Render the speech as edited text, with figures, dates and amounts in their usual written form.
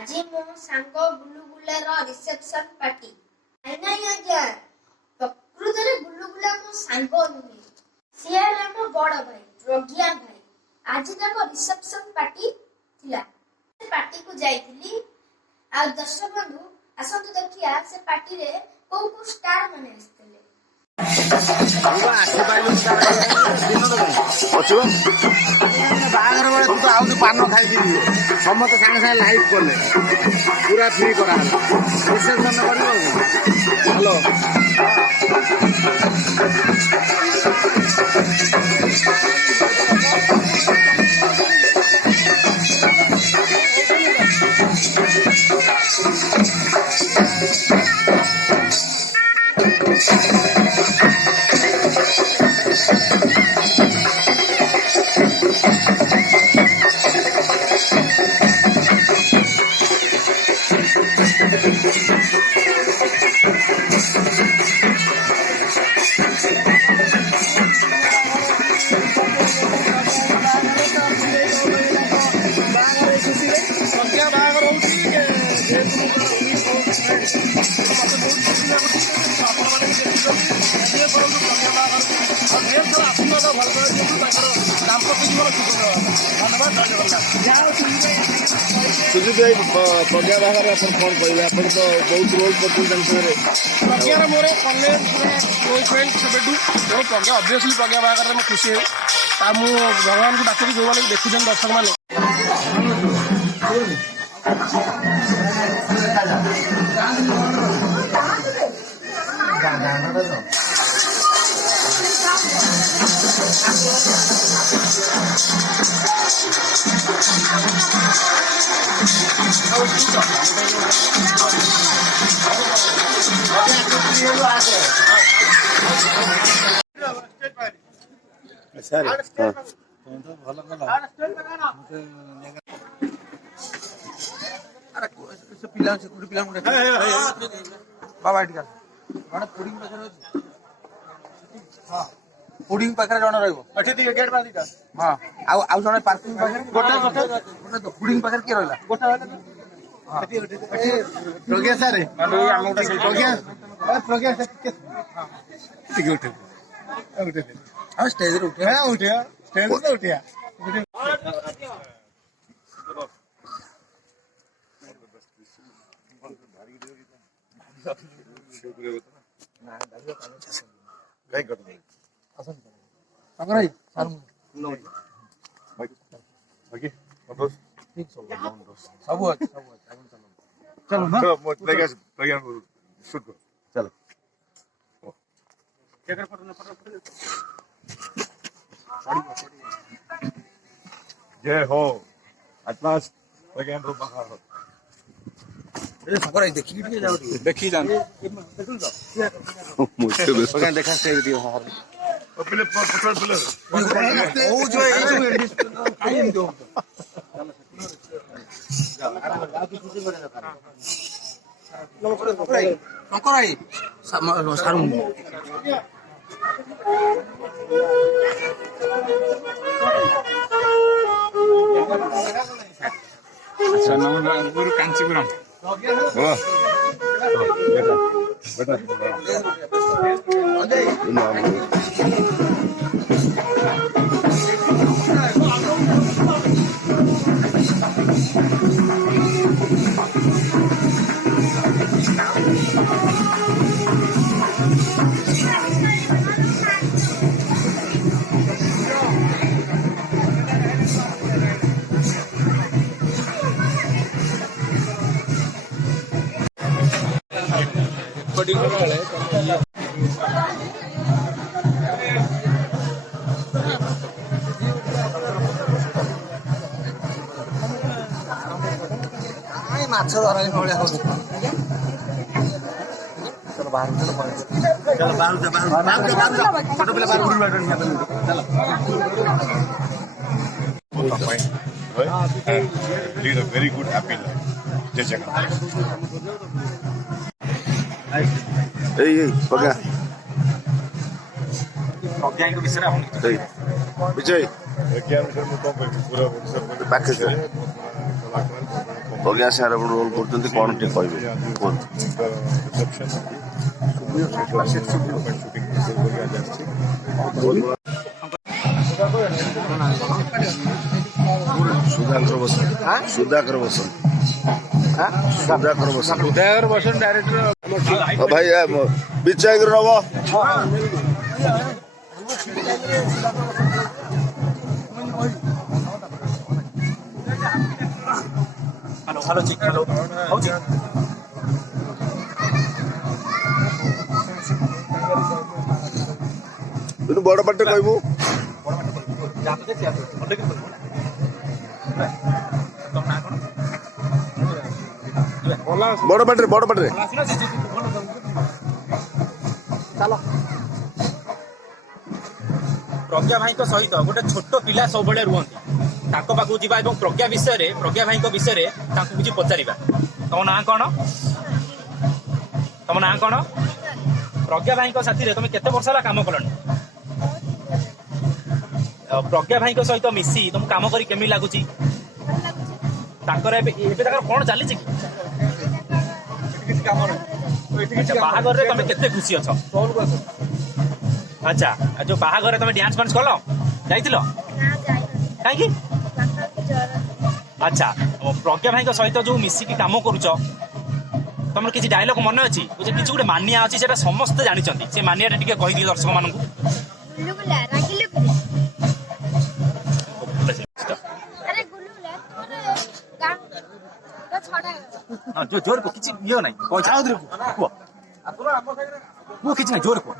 ଆଜି ମୋ ସାଙ୍ଗ ବୁଲୁବୁଲାର ରିସେପସନ ପାର୍ଟି। ନାଇଁ ଆଜ୍ଞା, ପ୍ରକୃତରେ ବୁଲୁବୁଲା ମୋ ସାଙ୍ଗ ନୁହେଁ, ସିଏ ହେଲା ମୋ ବଡ ଭାଇ ପ୍ରଜ୍ଞା ଭାଇ। ଆଜି ତାଙ୍କ ରିସେପସନ ପାର୍ଟି ଥିଲା, ସେ ପାର୍ଟିକୁ ଯାଇଥିଲି। ଆଉ ଦର୍ଶକ ବନ୍ଧୁ ଆସନ୍ତୁ ଦେଖିବା ସେ ପାର୍ଟିରେ କୋଉ କୋଉ ଷ୍ଟାର ମାନେ ଆସିଥିଲେ। ବାହାଘର ବେଳେ ତୁ ତ ଆଉଛୁ ପାନ ଖାଇକି ସମସ୍ତେ ସାଙ୍ଗେ ସାଙ୍ଗେ ଲାଇଭ୍ କଲେ ପୁରା ଫ୍ରି କରାହେଲା ରିସେପସନ୍ କରିବ ହ୍ୟାଲୋ। ସୁଜିତ ଭାଇ ପ୍ରଜ୍ଞା ବାହାଘର ଆପଣ କ'ଣ କହିବେ? ଆପଣ ତ ବହୁତ ରୋଲ୍ କରୁଛନ୍ତି ତାଙ୍କ ପ୍ରଜ୍ଞାର ମୋର କଲେଜ ପୁରା କ୍ଲୋଜ୍ ଫ୍ରେଣ୍ଡ ସେବେଠୁ। ତେଣୁ ପ୍ରଜ୍ଞା ଅବଭିୟସଲି ପ୍ରଜ୍ଞା ବାହାଘରରେ ମୁଁ ଖୁସି ହେବି। ଆଉ ମୁଁ ଭଗବାନଙ୍କୁ ଡାକୁଛି ଯେଉଁମାନେ ଦେଖୁଛନ୍ତି ଦର୍ଶକମାନେ ବାବା ଏଠିକା ଜଣେ ପୁଡିଂ ପାଖରେ ଅଛି। ହଁ ପୁଡିଂ ପାଖରେ ଜଣେ ରହିବ। ହଁ ଆଉ ଜଣେ ପାର୍କିଂ ପାଖରେ ଗୋଟେ ପୁଡିଂ ପାଖରେ କିଏ ରହିଲା? ପ୍ରଜ୍ଞା ସାର୍ ଷ୍ଟେଜରେ ଉଠିବା ସବୁ ଅଛି जय हो अटलास ଦେଖିକି ଟିକେ ଯାଉ ଦେଖିକି ଯାଆନ୍ତୁ। ଦେଖା ଷ୍ଟେଜ ଟିକେ କାଞ୍ଚିପୁରମ୍ ମାଛ ଧରା ଭଳିଆ ହଉଛି। lead a very good happy life. Jai Jagannath. ପ୍ରଜ୍ଞାଙ୍କ ବିଷୟରେ ଆପଣ विजय क्या पूरा प्रज्ञा सार रोल करते कौन टे कहबे सुधाकर बसन सुधाकर बसन उदयगर बसन डायरेक्टर भाई विचार नब हेलो हेलो जी हेलो हो जी तू बड़ पाटे कहबू बड़ पाटे प्रज्ञा भाई सहित गोटे छोट पिला सब रुहति पाखु जा प्रज्ञा भाई विषय किसी पचारा तुम ना कौन प्रज्ञा भाई साथी तुम केते वर्ष है काम कल प्रज्ञा भाई सहित मिसी तुम काम करी केमी लगुच कौन चली बाहागर तुम केते खुशी अच्छा अच्छा जो बाहागर तुम डांस फांस कल जाइल कहीं अच्छा प्रज्ञा भाई सहित जो मिसिकी काम करुच तुम किसी डायलॉग मन अच्छी किसी गोटे मानिया अच्छी से समस्ते जानते से मानिया टे कहीदि दर्शक मान जोर को किसी ये ना कुछ जोर को